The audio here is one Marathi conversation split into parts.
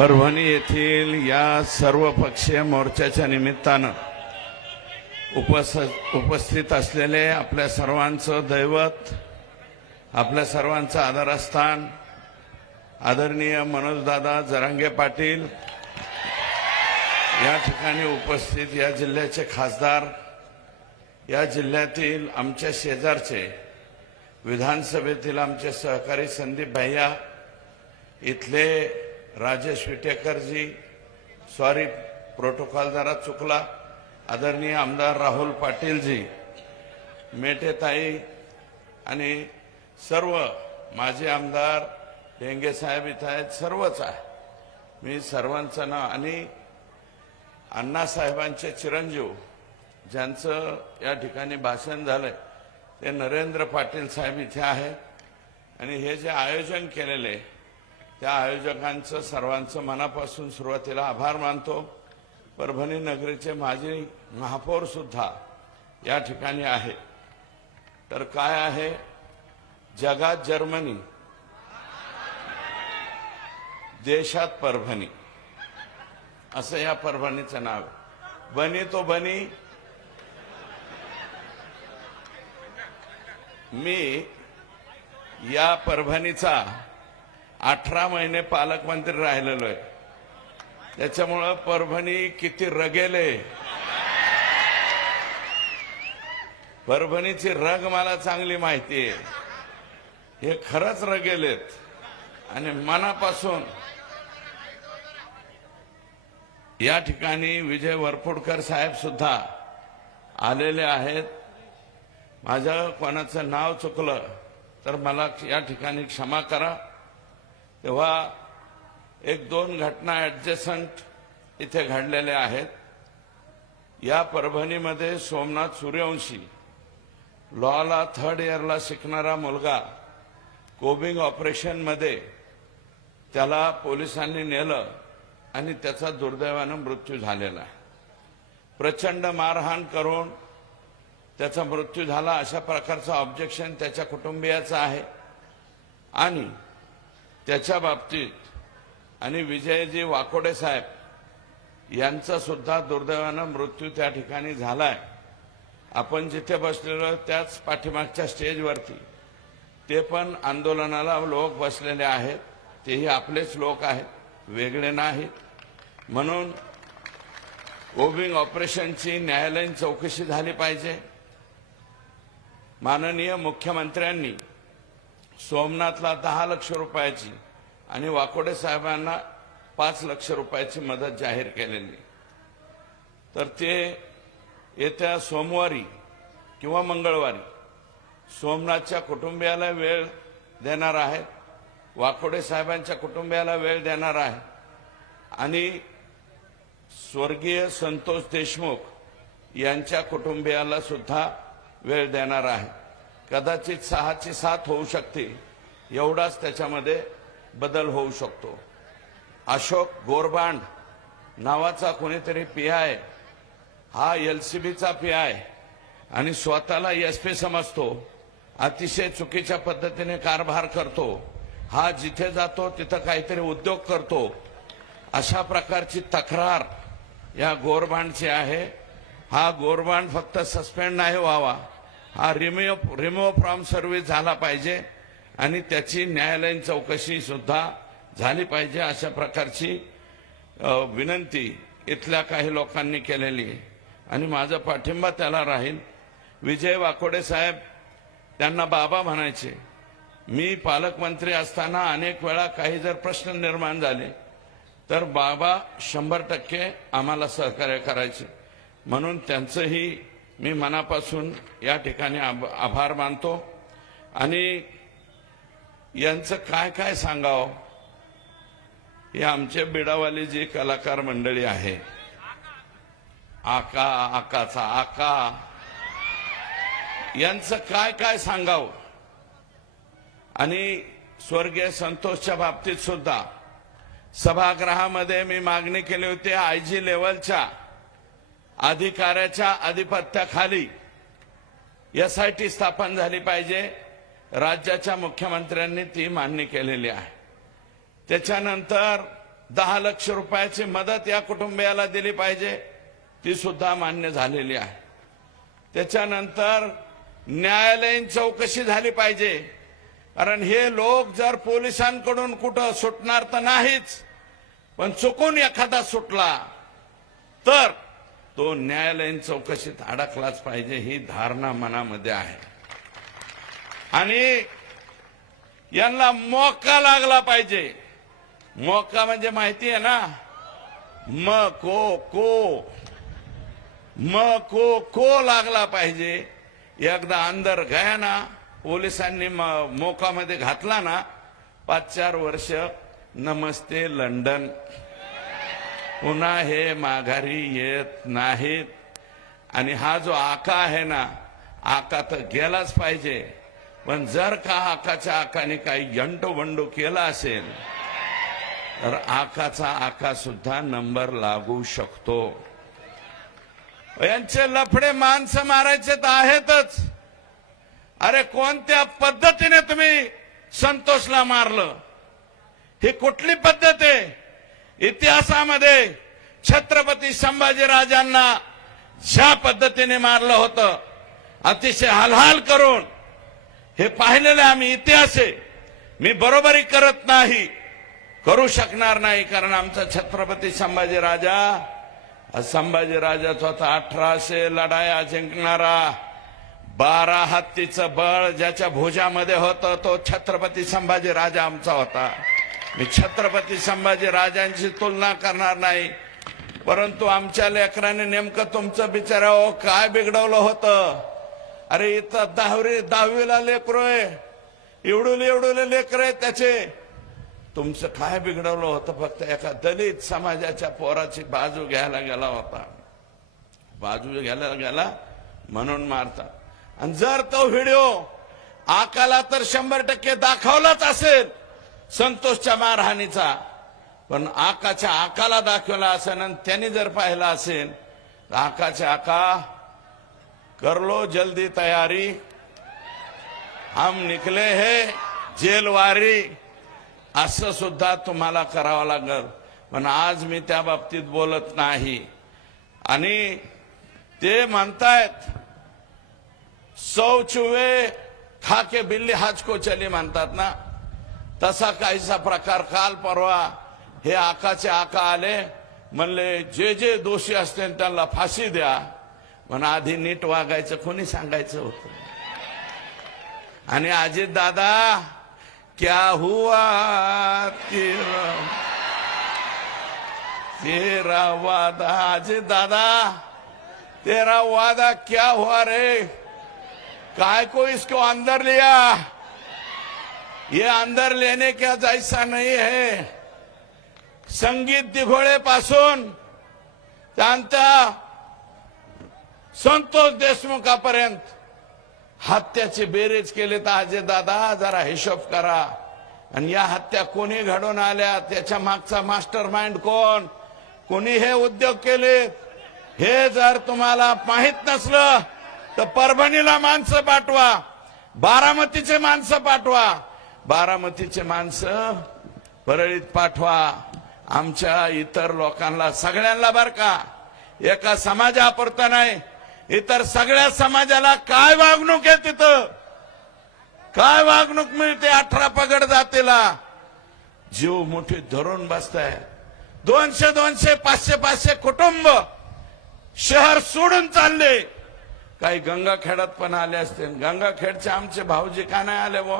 परभणी येथील या सर्वपक्षीय मोर्चाच्या निमित्तानं उपस्थित असलेले आपल्या सर्वांचं दैवत, आपल्या सर्वांचं आदरस्थान आदरणीय मनोजदादा जरांगे पाटील, या ठिकाणी उपस्थित या जिल्ह्याचे खासदार, या जिल्ह्यातील आमच्या शेजारचे विधानसभेतील आमचे सहकारी संदीप भैया, इथले राजेश विटेकरजी, सॉरी प्रोटोकॉल जरा चुकला, आदरणीय आमदार राहुल पाटीलजी, मेटेताई आणि सर्व माजी आमदार डेंगे साहेब इथं आहेत, सर्वच आहे. मी सर्वांचं नाव आणि अण्णासाहेबांचे चिरंजीव ज्यांचं या ठिकाणी भाषण झालंय ते नरेंद्र पाटील साहेब इथे आहेत. आणि हे जे आयोजन केलेले त्या आयोजकांचं सर्वांचं मनापासून सुरुवातीला आभार मानतो. परभणी नगरीचे माजी महापौर सुद्धा या ठिकाणी आहे. तर काय आहे, जगात जर्मनी, देशात परभणी असं या परभणीचं नाव आहे. बनी तो बनी. मी या परभणीचा 18 महिने पालकमंत्री राहिलेलो आहे. त्याच्यामुळं परभणी किती रगेले, परभणीची रग मला चांगली माहिती आहे. हे खरंच रगेलेत आणि मनापासून या ठिकाणी विजय वरपुडकर साहेब सुद्धा आलेले आहेत. माझं कोणाचं नाव चुकलं तर मला या ठिकाणी क्षमा करा. तेव्हा एक दोन घटना ऍडजस्टंट इथे घडलेल्या आहेत. या परभणीमध्ये सोमनाथ सूर्यवंशी, लॉला 3rd इयरला शिकणारा मुलगा, कोबिंग ऑपरेशन मध्ये त्याला पोलिसांनी नेलं आणि त्याचा दुर्दैवानं मृत्यू झालेला आहे. प्रचंड मारहाण करून त्याचा मृत्यू झाला अशा प्रकारचं ऑब्जेक्शन त्याच्या कुटुंबियाचं आहे. आणि त्याच्या बाबतीत आणि विजयजी वाकोडे साहेब यांचा सुद्धा दुर्दैवानं मृत्यू त्या ठिकाणी झालाय. आपण जिथे बसलेलो त्याच पाठीमागच्या स्टेजवरती ते पण आंदोलनाला लोक बसलेले आहेत. तेही आपलेच लोक आहेत, वेगळे नाहीत. म्हणून कोबिंग ऑपरेशनची न्यायालयीन चौकशी झाली पाहिजे. माननीय मुख्यमंत्र्यांनी सोमनाथला 10 लाख रुपयाची आणि वाकोडे साहेबांना 5 लाख रुपयाची मदत जाहीर केलेली. तर ते येत्या सोमवारी किंवा मंगळवारी सोमनाथच्या कुटुंबियाला वेळ देणार आहेत, वाकोडे साहेबांच्या कुटुंबियाला वेळ देणार आहे आणि स्वर्गीय संतोष देशमुख यांच्या कुटुंबियाला सुद्धा वेळ देणार आहे. कदाचित 6ची 7 होऊ शकते, एवढाच त्याच्यामध्ये बदल होऊ शकतो. अशोक गोरबांड नावाचा कोणीतरी पीआय, हा एलसीबीचा पीआय आणि स्वतःला एसपी समजतो, अतिशय चुकीच्या पद्धतीने कारभार करतो. हा जिथे जातो तिथं काहीतरी उद्योग करतो, अशा प्रकारची तक्रार या गोरबांडची आहे. हा गोरबांड फक्त सस्पेंड नाही व्हावा, हा रिमूव्ह फ्रॉम सर्व्हिस झाला पाहिजे आणि त्याची न्यायालयीन चौकशी सुद्धा झाली पाहिजे, अशा प्रकारची विनंती इथल्या काही लोकांनी केलेली आहे आणि माझा पाठिंबा त्याला राहील. विजय वाकोडे साहेब त्यांना बाबा म्हणायचे. मी पालकमंत्री असताना अनेक वेळा काही जर प्रश्न निर्माण झाले तर बाबा 100% आम्हाला सहकार्य करायचे. म्हणून त्यांचंही मी मनापासून या ठिकाणी आभार मानतो. आणि यांचं काय काय सांगावं, हे आमचे बिडावाली जी कलाकार मंडळी आहे, आकाचा आका, यांचं काय काय सांगावं. आणि स्वर्गीय संतोषच्या बाबतीत सुद्धा सभागृहामध्ये मी मागणी केली होती, आयजी लेवलच्या अधिकाऱ्याच्या अधिपत्याखाली एसआयटी स्थापन झाली पाहिजे. राज्याच्या मुख्यमंत्र्यांनी ती मान्य केलेली आहे. त्याच्यानंतर 10 लाख रुपयाची मदत या कुटुंबियाला दिली पाहिजे, ती सुद्धा मान्य झालेली आहे. त्याच्यानंतर न्यायालयीन चौकशी झाली पाहिजे, कारण हे लोक जर पोलिसांकडून कुठं सुटणार तर नाहीच, पण चुकून एखादा सुटला तर तो न्यायालयीन चौकशीत अडकलाच पाहिजे, ही धारणा मनामध्ये आहे. आणि यांना मौका लागला पाहिजे. मौका म्हणजे माहिती आहे ना, को लागला पाहिजे. एकदा अंदर गया ना, पोलिसांनी मोकामध्ये घातला ना, 5-4 वर्ष नमस्ते लंडन, पुन्हा हे माघारी येत नाहीत. आणि हा जो आका आहे ना, आका तर गेलाच पाहिजे, पण जर का आकाच्या आकाने काही यंटोबंडो केला असेल तर आकाचा आका सुद्धा नंबर लागू शकतो. यांचे लफडे माणसं मारायचे तर आहेतच. अरे कोणत्या पद्धतीने तुम्ही संतोषला मारलं, ही कुठली पद्धत आहे? इतिहासामध्ये छत्रपती संभाजीराजांना ज्या पद्धतीने मारलं होतं, अतिशय हालहाल करून, हे पाहिलेलं आम्ही इतिहास आहे. मी बरोबरी करत नाही, करू शकणार नाही, कारण आमचा छत्रपती संभाजीराजाच होता 1800 लढाया जिंकणारा, 12 हत्तीचं बळ ज्याच्या भुजामध्ये होतं, तो छत्रपती संभाजीराजा आमचा होता. मी छत्रपती संभाजीराजांची तुलना करणार नाही, परंतु आमच्या लेकरांनी नेमकं तुमचं बिचारावं काय बिघडवलं होतं. अरे इथं 10वीला लेकरू आहे, एवढुले लेकर आहे त्याचे. तुमचं काय बिघडवलं होतं? फक्त एका दलित समाजाच्या पोराची बाजू घ्यायला गेला होता, बाजू घ्यायला गेला म्हणून मारता. आणि जर तो व्हिडिओ आकाला तर 100% दाखवलाच असेल संतोषच्या मारहाणीचा, पण आकाच्या आकाला दाखवला असेल आणि त्यांनी जर पाहिला असेल तर आकाचे आका, कर लो जल्दी तयारी, हम निकले है जेलवारी, असं सुद्धा तुम्हाला करावं लागल. पण आज मी त्या बाबतीत बोलत नाही. आणि ते म्हणतायत 100 चुहे खाके बिल्ली हाज को चली म्हणतात ना, तसा काहीसा प्रकार. काल परवा हे आकाचे आका आले, म्हणले जे जे दोषी असतील त्यांना फाशी द्या. पण आधी नीट वागायचं कोणी सांगायचं होतं? आणि अजित दादा, क्या हुआ तेरा वादा, अजित दादा तेरा वादा क्या हुआ रे? काय को इसको अंदर लिया? ये अंदर लेने का जैसा नहीं है. संगीत दिघोळे पासून त्यांचा संतोष देशमुखापर्यंत हत्याची बेरीज केली तर अजय दादा जरा हिशोब करा. आणि या हत्या कोणी घडवून आल्या, त्याच्या मागचा मास्टर माइंड कोण, कोणी हे उद्योग केले, हे जर तुम्हाला माहित नसलं तर परभणीला माणसं पाठवा, बारामतीचे माणसं पाठवा, बारामतीचे माणसं परळीत पाठवा. आमच्या इतर लोकांना सगळ्यांना बर का, एका समाजापुरतं नाही, इतर सगळ्या समाजाला काय वागणूक आहे, तिथं काय वागणूक मिळते 18 पगड जातीला. जीव मुठीत धरून बसताय. 200 500 कुटुंब शहर सोडून चालले. काही गंगाखेडात पण आले असतील. गंगाखेडचे आमचे भाऊजी का नाही आले? वो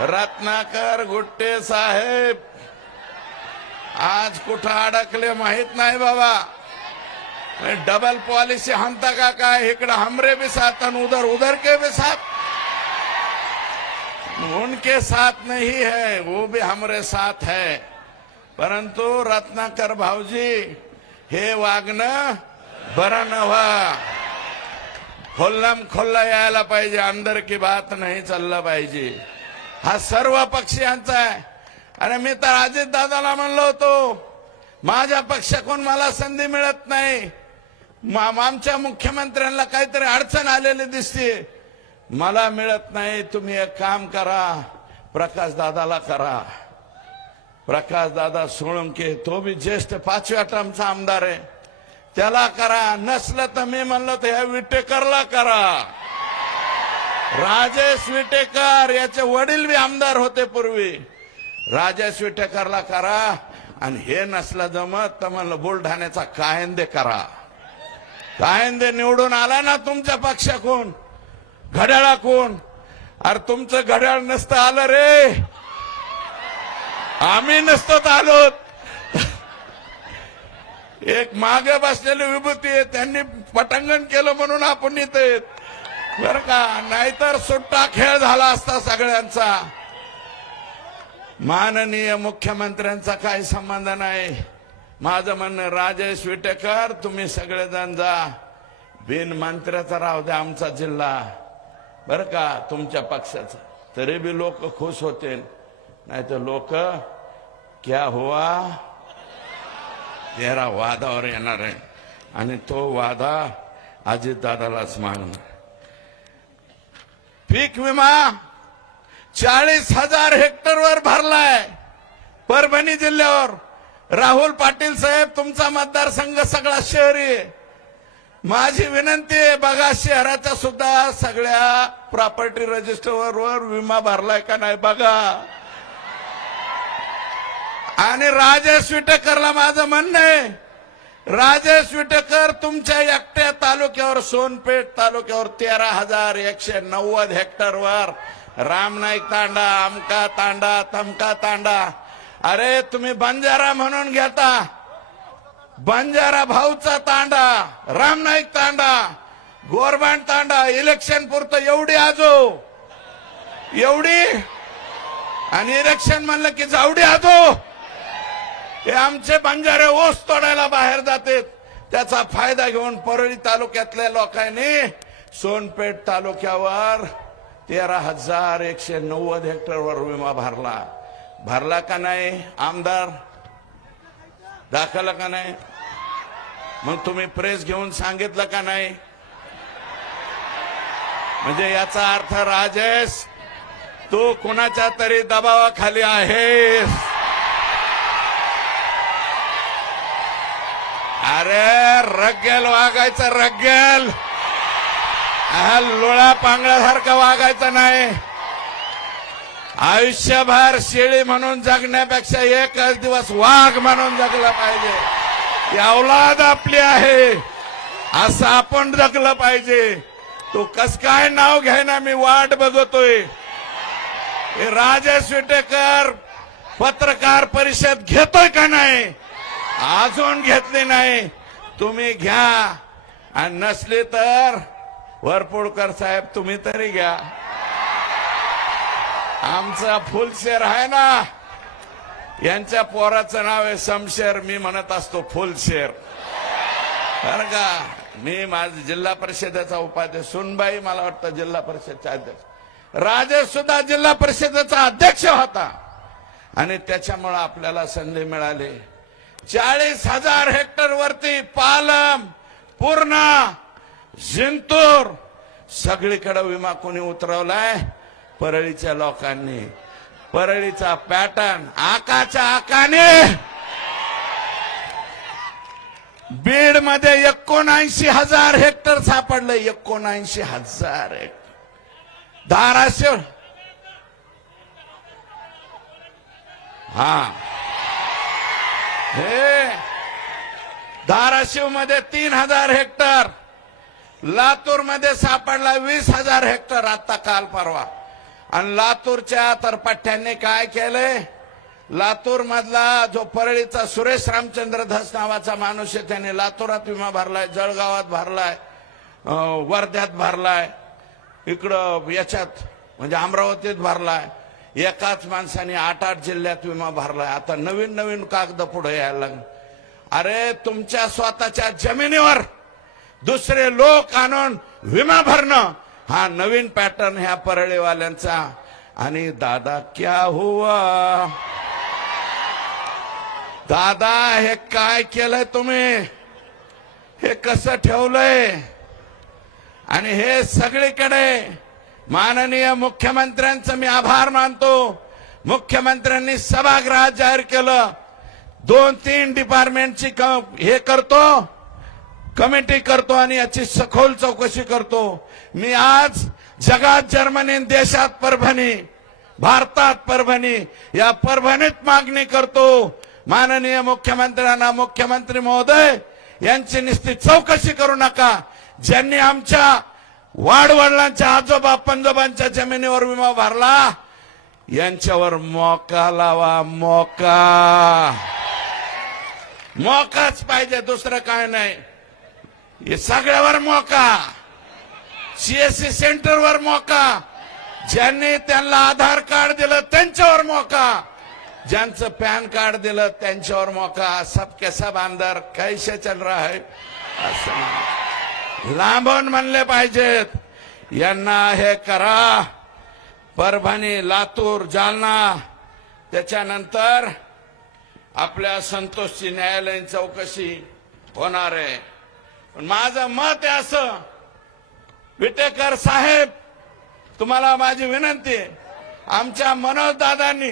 रत्नाकर गुट्टे साहेब आज कुठं अडकले माहित नाही बाबा. डबल पॉलिसी हंता का काय? इकडे हमरे भी साथ और उधर के भी साथ. उनके साथ नहीं है, वो भी हमरे साथ है. परंतु रत्नाकर भाऊजी हे वागणं बरं नव्हा. खोल्लम खोल्ला यायला पाहिजे, अंदर की बात नाही चाललं पाहिजे. हा सर्व पक्षीयांचा आहे. आणि मी तर अजित दादाला म्हणलो होतो, माझ्या पक्षाकडून मला संधी मिळत नाही, आमच्या मुख्यमंत्र्यांना काहीतरी अडचण आलेली दिसते, मला मिळत नाही. तुम्ही एक काम करा, प्रकाश दादाला करा. प्रकाश दादा सोळंके, तो बी ज्येष्ठ 5व्या टर्मचा आमदार आहे, त्याला करा. नसलं तर मी म्हणलं तर ह्या विटेकरला करा. राजेश विटेकर याचे वडील बी आमदार होते पूर्वी. राजेश विटेकरला करा. आणि हे नसलं जमत तर म्हणलं बुलढाण्याचा कायंदे करा. कायंदे निवडून आला ना तुमच्या पक्षाकडून, घड्याळाकडून. अरे तुमचं घड्याळ नसतं आलं रे, आम्ही नसतो आलो. एक मागे बसलेली विभूती आहे, त्यांनी पटांगण केलं म्हणून आपण इथे बर का, नाहीतर सुट्टा खेळ झाला असता सगळ्यांचा. माननीय मुख्यमंत्र्यांचा काही संबंध नाही. माझं म्हणणं, राजेश विटेकर तुम्ही सगळेजण जा, बिन मंत्र्याचा राहू द्या आमचा जिल्हा बर का, तुमच्या पक्षाचा. तरी बी लोक खुश होते, नाही तर लोक क्या हुआ तेरा वादावर येणार आहे. आणि तो वादा अजितदादालाच मागणार. पीक विमा 40,000 हेक्टरवर भरलाय परभणी जिल्ह्यावर. राहुल पाटील साहेब, तुमचा मतदारसंघ सगळा शहरी आहे. माझी विनंती आहे, बघा शहराच्या सुद्धा सगळ्या प्रॉपर्टी रजिस्टरवर विमा भरलाय का नाही बघा. आणि राजेश विटेकरला माझं म्हणणं आहे, राजेश विटेकर तुमच्या एकट्या तालुक्यावर, सोनपेठ तालुक्यावर 13,190 हेक्टरवर रामनाईक तांडा, अमका तांडा, तमका तांडा. अरे तुम्ही बंजारा म्हणून घेता, बंजारा भाऊचा तांडा, रामनाईक तांडा, गोरबांड तांडा, इलेक्शन पुरतं एवढी आजो एवढी, आणि इलेक्शन म्हणलं की जावडी आजो. हे आमचे बंजारे ओस तोडायला बाहेर जातात. त्याचा फायदा घेऊन परळी तालुक्यातल्या लोकांनी सोनपेठ तालुक्यावर 13,190 हेक्टरवर विमा भरला का नाही? आमदार दाखवलं का नाही? मग तुम्ही प्रेस घेऊन सांगितलं का नाही? म्हणजे याचा अर्थ राजेश तू कुणाच्या तरी दबावाखाली आहेस. अरे रग्गेल वागायचं, रग्गेल, लोळा पांगळ्यासारखं वागायचं नाही. आयुष्यभर शेळी म्हणून जगण्यापेक्षा एकच दिवस वाघ म्हणून जगलं पाहिजे. औलाद आपली आहे असं आपण जगलं पाहिजे. तू कस काय नाव घ्यायना, मी वाट बघतोय. राजेश विटेकर पत्रकार परिषद घेतोय का नाही? अजून घेतली नाही. तुम्ही घ्या, आणि नसली तर वरपुडकर साहेब तुम्ही तरी घ्या. आमचा फुलशेर आहे ना, यांच्या पोराचं नाव आहे शमशेर, मी म्हणत असतो फुलशेर बरं का. मी माझ जिल्हा परिषदेचा उपाध्यक्ष, सुनबाई मला वाटतं जिल्हा परिषदचा अध्यक्ष, राजेश सुद्धा जिल्हा परिषदेचा अध्यक्ष होता. आणि त्याच्यामुळे आपल्याला संधी मिळाली. 40,000 हेक्टर वरती पालम, पूर्णा, जिंतूर सगळीकडे विमा कोणी उतरवलाय? परळीच्या लोकांनी. परळीचा पॅटर्न आकाच्या आकाने. बीड मध्ये 79,000 हेक्टर सापडले. 79,000 हेक्टर. धाराशिव हे धाराशिव मध्ये 3,000 हेक्टर. लातूर मध्ये सापडला 20,000 हेक्टर आता काल परवा. आणि लातूरच्या तर पठ्ठ्यांनी काय केलंय? लातूर मधला जो परळीचा सुरेश रामचंद्र धस नावाचा माणूस आहे, त्याने लातूरात विमा भरलाय, जळगावात भरलाय, वर्ध्यात भरलाय, इकडं याच्यात म्हणजे अमरावतीत भरलाय. एकाच माणसाने 8-8 जिल्ह्यात विमा भरलाय. आता नवीन नवीन कागद पुढे यायला लागले. अरे तुमच्या स्वतःच्या जमिनीवर दुसरे लोक आणून विमा भरणं हा नवीन पॅटर्न ह्या परळीवाल्यांचा. आणि दादा क्या हुआ? दादा हे काय केलंय तुम्ही? हे कसं ठेवलंय? आणि हे सगळीकडे माननीय मुख्यमंत्र्यांचं मी आभार मानतो. मुख्यमंत्र्यांनी सभागृहात जाहीर केलं 2-3 डिपार्टमेंटची हे करतो, कमिटी करतो आणि याची सखोल चौकशी करतो। मी आज जगात जर्मनी, देशात परभणी, भारतात परभणी, या परभणीत मागणी करतो, माननीय मुख्यमंत्र्यांना, मुख्यमंत्री महोदय यांची नुसती चौकशी करू नका। ज्यांनी आमच्या वाडवडिलांच्या आजोबा पंजोबांच्या जमिनीवर विमा भरला यांच्यावर मोका लावा, मोकाच पाहिजे, दुसरं काय नाही। हे सगळ्यावर मोका, सीएससी सेंटरवर मोका, ज्यांनी त्यांना आधार कार्ड दिलं त्यांच्यावर मोका, ज्यांचं पॅन कार्ड दिलं त्यांच्यावर मोका। सबके सब अंदर कैसे चल रहा है असं लांबून म्हणले पाहिजेत। यांना हे करा, परभणी, लातूर, जालना, त्याच्यानंतर आपल्या संतोषची न्यायालयीन चौकशी होणार आहे। पण माझं मत आहे असं, विटेकर साहेब तुम्हाला माझी विनंती आहे, आमच्या मनोज दादांनी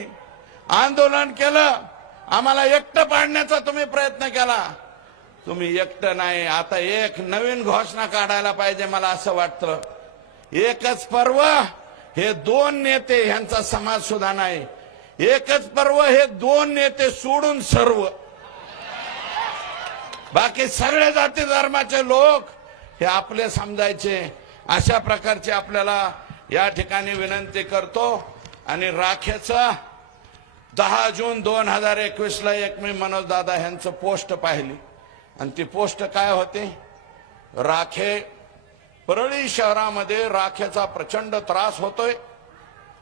आंदोलन केलं, आम्हाला एकटं पाडण्याचा तुम्ही प्रयत्न केला, तुम्ही एकटं नाही। आता एक नवीन घोषणा काढायला पाहिजे मला असं वाटतं। एकच पर्व हे 2 नेते, ह्यांचा समाज सुद्धा नाही। एकच पर्व हे 2 नेते सोडून सर्व बाकी सगळे जाती धर्माचे लोक हे आपले समजायचे, अशा प्रकारचे आपल्याला या ठिकाणी विनंती करतो। आणि राखेचं 10 जून 2021 ला एक मी मनोज दादा यांचं पोस्ट पाहिली आणि ती पोस्ट काय होती, राखे परळी शहरामध्ये राखेचा प्रचंड त्रास होतोय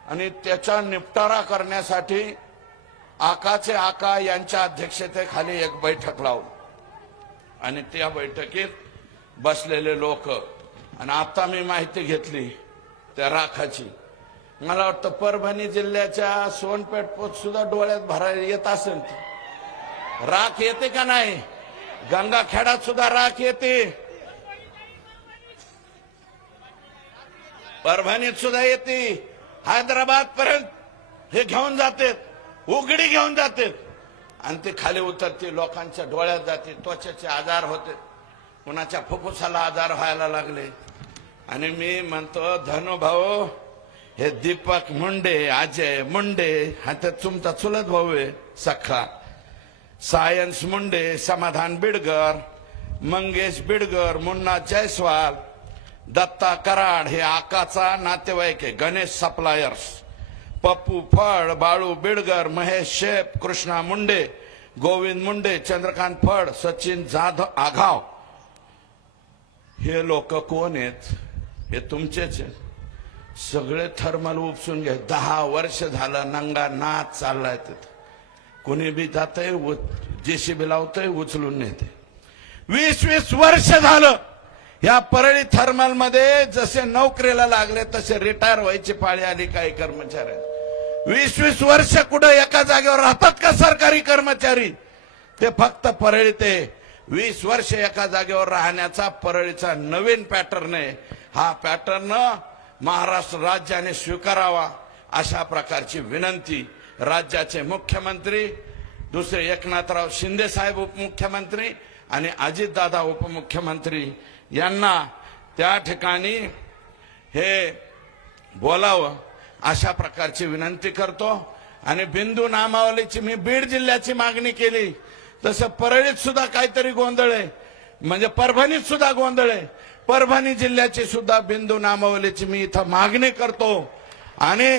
आणि त्याचा निपटारा करण्यासाठी आकाचे आका यांच्या अध्यक्षतेखाली एक बैठक लावली आणि त्या बैठकीत बसलेले लोक, आणि आता मी माहिती घेतली त्या राखाची, मला वाटतं परभणी जिल्ह्याच्या सोनपेठ पोत सुद्धा डोळ्यात भरायला येत असेल, राख येते का नाही, गंगाखेडात सुद्धा राख येते, परभणीत सुद्धा येते, हैदराबाद पर्यंत हे घेऊन जाते, उघडी घेऊन जाते आणि ते खाली उतरते, लोकांच्या डोळ्यात जाते, त्वचेचे आजार होते, कुणाच्या फुफ्फुसाला आजार व्हायला लागले। आणि मी म्हणतो धनुभाऊ, हे दीपक मुंडे, अजय मुंडे, हा तर तुमचा चुलत भाऊ आहे सख्खा, सायन्स मुंडे, समाधान बिडगर, मंगेश बिडगर, मुन्ना जयस्वाल, दत्ता कराड हे आकाचा नातेवाईक आहे, गणेश सप्लायर्स, पप्पू फड, बाळू बिडगर, महेश शेप, कृष्णा मुंडे, गोविंद मुंडे, चंद्रकांत फड, सचिन जाधव आघाव, हे लोक कोण आहेत, हे तुमचेच आहेत। सगळे थर्मल उपसून घे, 10 वर्ष झालं नंगा नाच चाललाय, कोणी बी जातंय, जेसीबी लावतंय, उचलून नेते। 20-20 वर्ष झालं या परळी थर्मल मध्ये जसे नोकरीला लागले तसे रिटायर व्हायची पाळी आली काही कर्मचारी। 20-20 वर्ष कुठे एका जागेवर राहतात का सरकारी कर्मचारी? ते फक्त परळी ते 20 वर्ष एका जागेवर राहण्याचा परळीचा नवीन पॅटर्न आहे। हा पॅटर्न महाराष्ट्र राज्याने स्वीकारावा अशा प्रकारची विनंती राज्याचे मुख्यमंत्री, दुसरे एकनाथराव शिंदे साहेब उपमुख्यमंत्री आणि अजितदादा उपमुख्यमंत्री यांना त्या ठिकाणी हे बोलावं अशा प्रकारची विनंती करतो। आणि बिंदू नामावलीची मी बीड जिल्ह्याची मागणी केली, तसं परळीत सुद्धा काहीतरी गोंधळ आहे, म्हणजे परभणीत सुद्धा गोंधळ आहे। परभणी जिल्ह्याची सुद्धा बिंदू नामावलीची मी इथं मागणी करतो आणि